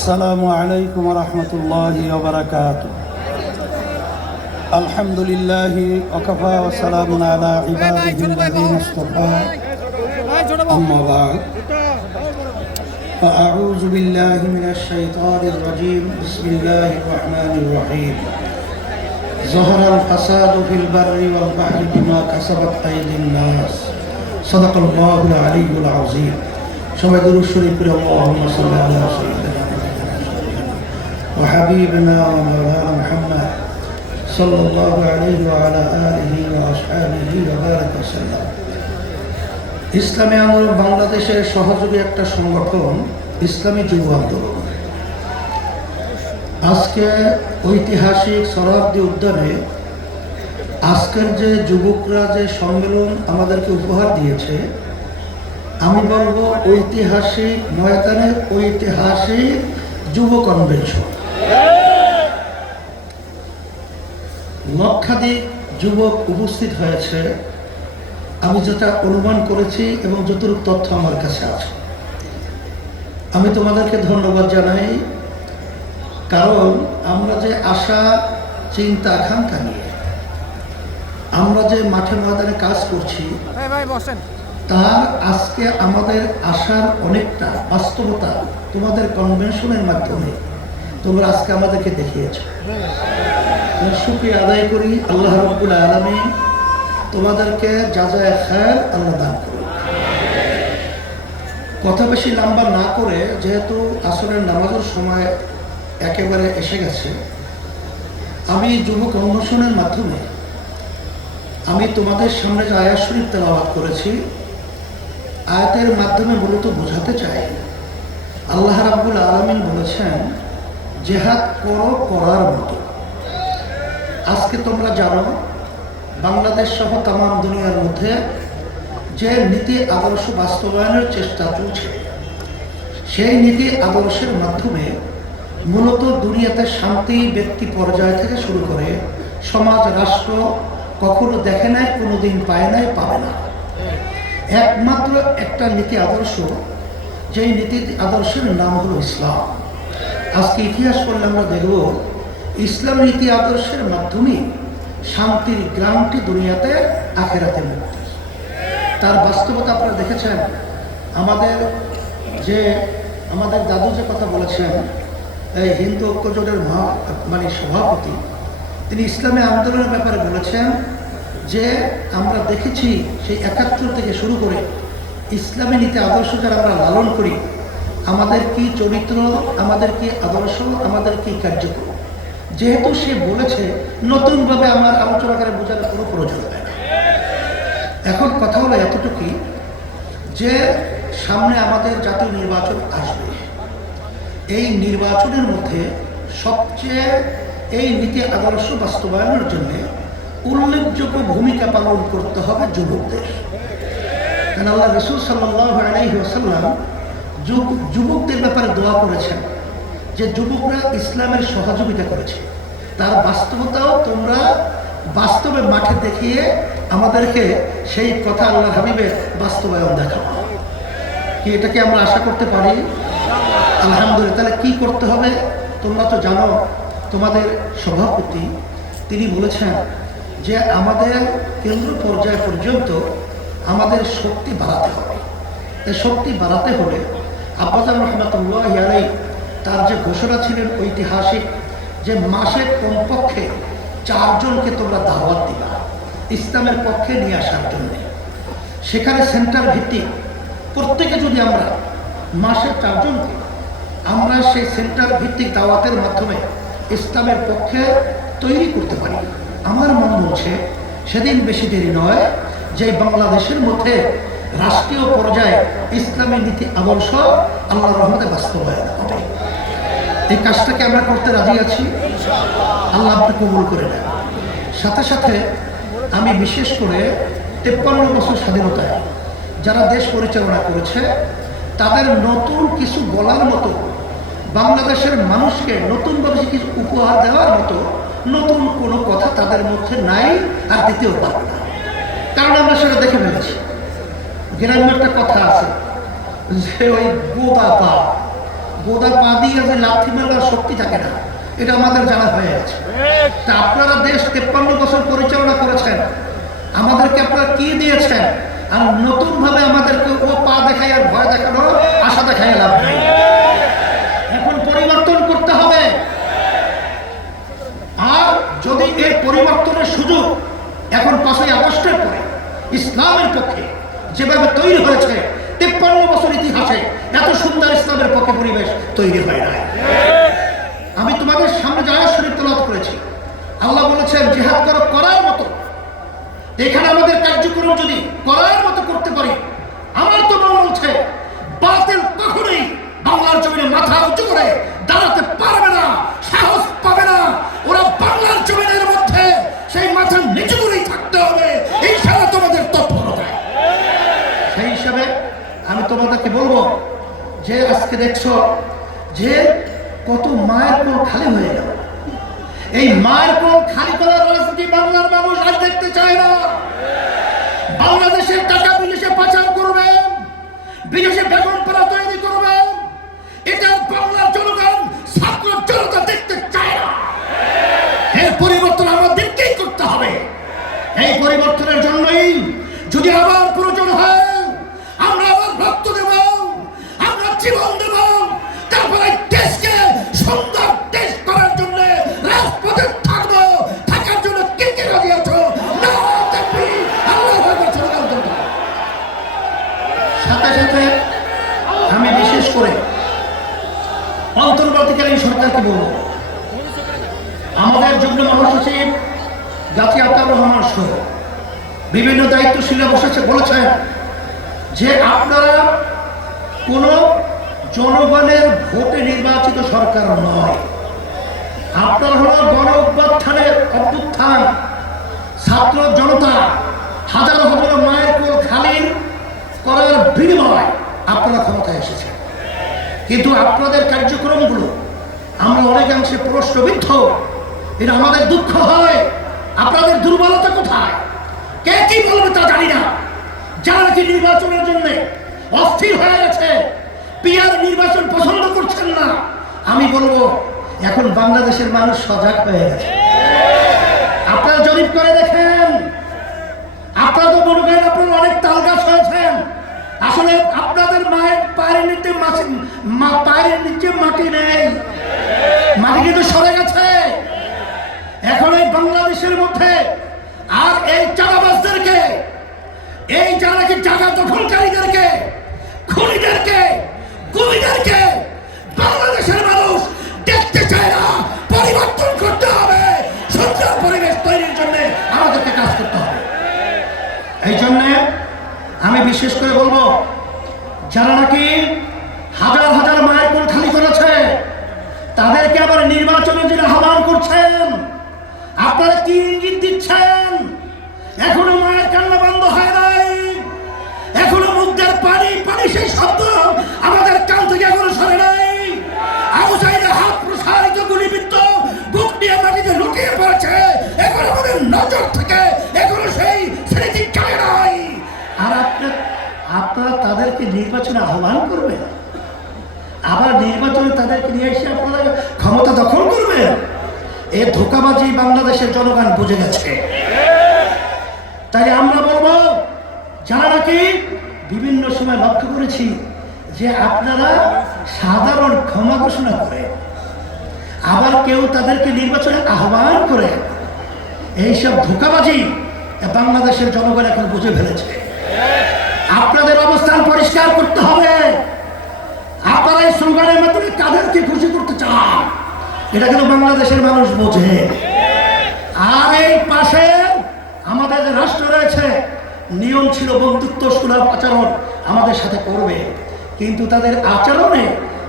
السلام عليكم ورحمة الله وبركاته. الحمد لله وكفى وسلام على عباده الذين اصطفى. أما بعد فأعوذ بالله من الشيطان الرجيم. بسم الله الرحمن الرحيم. ظهر الفساد في البر والبحر بما كسبت أيدي الناس. صدق الله العلي العظيم. সবাই দুরূদ শরীফ পড়ে اللهم صل على سيدنا وحبيبنا ومولانا محمد صلى الله عليه وعلى آله وأصحابه وبارك وسلم. ইসলামী আন্দোলন বাংলাদেশের সহযোগী একটা সংগঠন ইসলামী যুব আন্দোলন আজকে ঐতিহাসিক সোহরাওয়ার্দী উদ্যানে আজকের যে যুবকরা যে সম্মেলন আমাদেরকে উপহার দিয়েছে, আমি বলবো ঐতিহাসিক ময়দানের ঐতিহাসিক যুব কনভেনশন। লক্ষাধিক যুবক উপস্থিত হয়েছে, আমি যেটা অনুমান করেছি এবং যতটুকু তথ্য আমার কাছে আছে। আমি তোমাদেরকে ধন্যবাদ জানাই, কারণ আমরা যে আশা চিন্তা আকাঙ্ক্ষা নিয়ে আমরা যে মাঠে ময়দানে কাজ করছি, তার আজকে আমাদের আশার অনেকটা বাস্তবতা তোমাদের কনভেনশনের মাধ্যমে তোমরা আজকে আমাদেরকে দেখিয়েছো। শুকরিয়া আদায় করি, আল্লাহ রাব্বুল আলামিন তোমাদেরকে জাযায়ে খায়র আল্লাহ দান করুন। কথা বেশি লম্বা না করে, যেহেতু আসরের নামাজের সময় একেবারে এসে গেছে, আমি যুব কনভেনশনের মাধ্যমে আমি তোমাদের সামনে যে আয়াত শরীফ তেলাওয়াত করেছি, আয়াতের মাধ্যমে মূলত বোঝাতে চাই, আল্লাহ রাব্বুল আলামিন বলেছেন জিহাদ করো করার মতো। আজকে তোমরা জানো বাংলাদেশ সহ তাম দুনিয়ার মধ্যে যে নীতি আদর্শ বাস্তবায়নের চেষ্টা চলছে, সেই নীতি আদর্শের মাধ্যমে মূলত দুনিয়াতে শান্তি ব্যক্তি পর্যায় থেকে শুরু করে সমাজ রাষ্ট্র কখনো দেখে নাই, কোনোদিন পায় নাই, পাবে না। একমাত্র একটা নীতি আদর্শ, যেই নীতি আদর্শের নাম হলো ইসলাম। আজকে ইতিহাস পড়লে আমরা দেখব ইসলাম নীতি আদর্শের মাধ্যমে শান্তির গ্রামটি দুনিয়াতে আখেরাতে মুক্তি। তার বাস্তবতা আপনারা দেখেছেন। আমাদের দাদু যে কথা বলেছেন, এই হিন্দু ঐক্যজোটের সভাপতি, তিনি ইসলামী আন্দোলনের ব্যাপারে বলেছেন যে আমরা দেখেছি সেই ৭১ থেকে শুরু করে ইসলামী নীতি আদর্শ যারা আমরা লালন করি, আমাদের কি চরিত্র, আমাদের কি আদর্শ, আমাদের কি কার্যক্রম। যেহেতু সে বলেছে, নতুনভাবে আমার আলোচনা করে বোঝানোর কোনো প্রয়োজন হয় না। এখন কথা হলো এতটুকুই যে সামনে আমাদের জাতীয় নির্বাচন আসবে। এই নির্বাচনের মধ্যে সবচেয়ে এই নীতি আদর্শ বাস্তবায়নের জন্য উল্লেখযোগ্য ভূমিকা পালন করতে হবে যুবকদের। কারণ আল্লাহ রাসূল সাল্লাল্লাহু আলাইহি ওয়াসাল্লাম যুবকদের ব্যাপারে দোয়া করেছেন যে যুবকরা ইসলামের সহযোগিতা করেছে, তার বাস্তবতাও তোমরা বাস্তবে মাঠে দেখিয়ে আমাদেরকে সেই কথা আল্লাহ হাবিবের বাস্তবায়ন দেখাও। কি এটাকে আমরা আশা করতে পারি? আলহামদুলিল্লাহ। তাহলে কি করতে হবে তোমরা তো জানো। তোমাদের সভাপতি তিনি বলেছেন যে আমাদের কেন্দ্র পর্যায় পর্যন্ত আমাদের শক্তি বাড়াতে হবে। এই শক্তি বাড়াতে হলে আব্বাজান রহমাতুল্লাহি আলাইহি তার যে ঘোষণা ছিলেন ঐতিহাসিক, যে মাসে কমপক্ষে 4 জনকে তোমরা দাওয়াত দিবা ইসলামের পক্ষে নিয়ে আসার জন্য। সেখানে সেন্টার ভিত্তিক প্রত্যেকে যদি আমরা মাসে 4 জনকে আমরা সেই সেন্টার ভিত্তিক দাওয়াতের মাধ্যমে ইসলামের পক্ষে তৈরি করতে পারি, আমার মন বলছে সেদিন বেশি দেরি নয় যে বাংলাদেশের মধ্যে রাষ্ট্রীয় পর্যায়ে ইসলামী নীতি আদর্শ আল্লাহর রহমতে বাস্তবায়ন হবে। এই কাজটাকে আমরা করতে রাজি আছি, আল্লাহ আপনি কবুল করে নেন। সাথে সাথে আমি বিশেষ করে 53 বছর স্বাধীনতায় যারা দেশ পরিচালনা করেছে, তাদের নতুন কিছু বলার মতো, বাংলাদেশের মানুষকে নতুনভাবে কিছু উপহার দেওয়ার মতো নতুন কোনো কথা তাদের মধ্যে নাই, আর দিতেও পারবে না। কারণ আমরা সেটা দেখে ফেলেছি। গ্রামের একটা কথা আছে যে ওই বোদা পা বোদা পা দিয়ে যে লাথি মারার শক্তি থাকে না, এটা আমাদের জানা হয়ে আছে। তা আপনারা দেশ 53 বছর পরিচালনা করেছেন, আমাদেরকে আপনারা কি দিয়েছেন? আর নতুন ভাবে আমাদেরকে ও পা দেখাই আর ভয় দেখানো, আশা দেখাই লাভ নেই। এখন পরিবর্তন করতে হবে। আর যদি এই পরিবর্তনের সুযোগ এখন 5ই আগস্টের পরে ইসলামের পক্ষে যেভাবে তৈরি হয়েছে, 53 বছর ইতিহাসে এত সুন্দর ইসলামের পক্ষে পরিবেশ তৈরি হয় নাই। আমি তোমাদের সামনে যে আয়াত শরীফ তেলাওয়াত করেছি, আল্লাহ বলেছেন জিহাদ করো করার মতো। এখানে আমাদের কার্যক্রম যদি করার মতো করতে পারি, আমার তো মনে হচ্ছে বাতিল কখনোই বাংলার জমিনে মাথা উঁচু করে দাঁড়াতে পারবে না, সাহস পাবে না। ওরা বাংলার জমিনের মধ্যে সেই মাথা নিচু করেই থাকতে হবে, ইনশাআল্লাহ তোমাদের তৎপরতায়। সেই হিসাবে আমি তোমাদেরকে বলবো যে আজকে দেখছো যে কত মায়ের কোল খালি হয়ে গেল। এই মায়ের কোল খালি করার রাজনীতি বাংলার মানুষ আজ দেখতে চায় না। বাংলাদেশের টাকা বিদেশে পাচার করবেন, বিদেশে বেগম পাড়া তৈরি করবেন, এটা বাংলার জনগণ ছাত্র জনতা দেখতে চায় না। এর পরিবর্তন আমাদেরকেই করতে হবে। এই পরিবর্তনের জন্যই যদি আবার প্রয়োজন হয়, আমরা আবার রক্ত দেব, আমরা জীবন দেব, তারপরে দেশকে সুন্দর দেশ করার জন্য রাজপথে থাকবো। থাকার জন্য কে কে রাজি আছো? সাথে সাথে আমি বিশেষ করে অন্তর্বর্তীকালীন সরকারকে বলবো, আমাদের যুগ্ম মহাসচিব গাজী আতাউর রহমান সহ বিভিন্ন দায়িত্বশীল বলেছেন যে আপনারা কোন জনগণের ভোটে নির্বাচিত সরকার নয়, আপনার হলো গণ অভ্যুত্থান, ছাত্র জনতা হাজার হাজার মায়ের কোল খালি করার বিনিময় আপনারা ক্ষমতায় এসেছেন। কিন্তু আপনাদের কার্যক্রমগুলো আমরা অনেকাংশে প্রশ্নবিদ্ধ। এটা আমাদের দুঃখ হয়। আপনাদের দুর্বলতা কোথায়? কে কি বলবে তা জানি না। যারা নাকি নির্বাচনের জন্য অস্থির হয়ে গেছে, পিয়ার নির্বাচন পছন্দ করছেন না, আমি বলবো এখন বাংলাদেশের মানুষ সজাগ হয়ে গেছে। আপনারা জরিপ করে দেখেন, আপনারা তো মনে করেন আপনারা অনেক তালগাছ হয়েছেন। আসলে আপনাদের মায়ের পায়ের নিচে মাটি নেই, মাটি কিন্তু সরে গেছে। এখন এই বাংলাদেশের মধ্যে আর এই চাঁদাবাজদেরকে, এই যারা কি জায়গা দখলকারীদেরকে, খুনিদেরকে, গুমিদেরকে বাংলাদেশের মানুষ দেখতে চায় না। পরিবর্তন করতে হবে। সুন্দর পরিবেশ তৈরির জন্য আমাদেরকে কাজ করতে হবে। এই জন্য আমি বিশেষ করে বলবো, যারা নাকি হাজার হাজার মায়ের কোল খালি করেছে, তাদেরকে আবার নির্বাচনের জন্য আহ্বান করছেন। আপনারা কি ইঙ্গিত দিচ্ছেন? এখনো মায়ের কান্না বন্ধ হয় নাই, এখনো মুখের পানি পানি সেই শব্দ আমাদের কান থেকে এখনো সরে নাই। আবু সাইদের হাত প্রসারিত গুলিবিদ্ধ বুক নিয়ে মাটিতে লুকিয়ে পড়েছে, এখন আমাদের নজর থেকে এখনো সেই স্মৃতি চলে নাই। আর আপনারা তাদেরকে নির্বাচনে আহ্বান করবেন, আবার নির্বাচনে তাদেরকে নিয়ে এসে আপনারা ক্ষমতা দখল করবেন। এ ধোঁকাবাজি বাংলাদেশের জনগণ বুঝে গেছে। তাই আমরা বলবো, যারা নাকি বিভিন্ন সময় লক্ষ্য করেছি যে আপনারা সাধারণ ক্ষমা ঘোষণা করে আবার কেউ তাদেরকে নির্বাচনে আহ্বান করে, এইসব ধোঁকাবাজি বাংলাদেশের জনগণ এখন বুঝে ফেলেছে। আপনাদের অবস্থান পরিষ্কার করতে হবে। আপনারা এই স্লোগানের মাধ্যমে কাদেরকে খুশি করতে চান, এটা কিন্তু বাংলাদেশের মানুষ বোঝে। আর এই পাশে আমাদের যে রাষ্ট্র রয়েছে, নিয়ম ছিল বন্ধুত্ব সুলভ আচরণ আমাদের সাথে করবে, কিন্তু তাদের আচরণে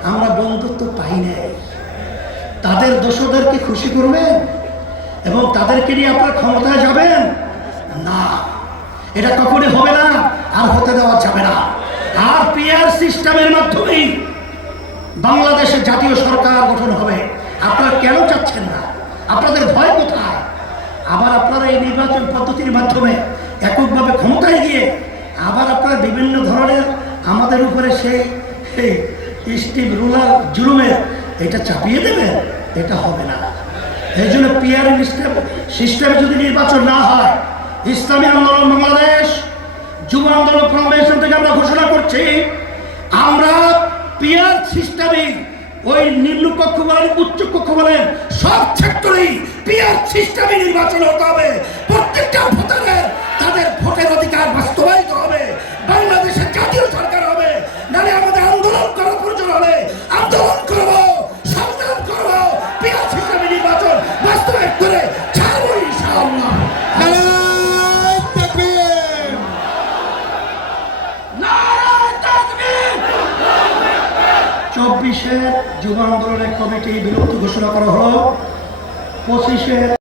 আমরা বন্ধুত্ব পাই নাই। তাদের দোষদেরকে খুশি করবেন এবং তাদেরকে নিয়ে আপনারা ক্ষমতায় যাবেন না, এটা কখনই হবে না, আর হতে দেওয়া যাবে না। আর পিআর সিস্টেমের মাধ্যমেই বাংলাদেশে জাতীয় সরকার গঠন হবে। আপনারা কেন চাচ্ছেন না? আপনাদের ভয় কোথায়? আবার আপনারা এই নির্বাচন পদ্ধতির মাধ্যমে এককভাবে ক্ষমতায় গিয়ে আবার আপনারা বিভিন্ন ধরনের আমাদের উপরে সেই স্টিম রুলার জুলুমের এটা চাপিয়ে দেবেন, এটা হবে না। এই জন্য পিয়ার সিস্টেমে যদি নির্বাচন না হয়, ইসলামী আন্দোলন বাংলাদেশ যুব আন্দোলন ফাউন্ডেশন থেকে আমরা ঘোষণা করছি, আমরা পিয়ার সিস্টেমে ওই নিম্নপক্ষ বলেন উচ্চ পক্ষ বলেন সব ক্ষেত্রেই পিয়ার সিস্টেমে নির্বাচন হতে হবে। প্রত্যেকটা ভোটারের তাদের ভোটের অধিকার বাস্তবায়িত হবে। বাংলাদেশের জাতীয় সরকার হবে, নাহলে আমাদের আন্দোলন করার প্রয়োজন হলে আন্দোলন করবো, সংগ্রাম করবো, পিয়ার সিস্টেমে নির্বাচন বাস্তবায়ন করে ছাড়বো ইনশাআল্লাহ। চব্বিশের যুব আন্দোলনের কমিটি বিলুপ্তি ঘোষণা করা হলো, 25-এর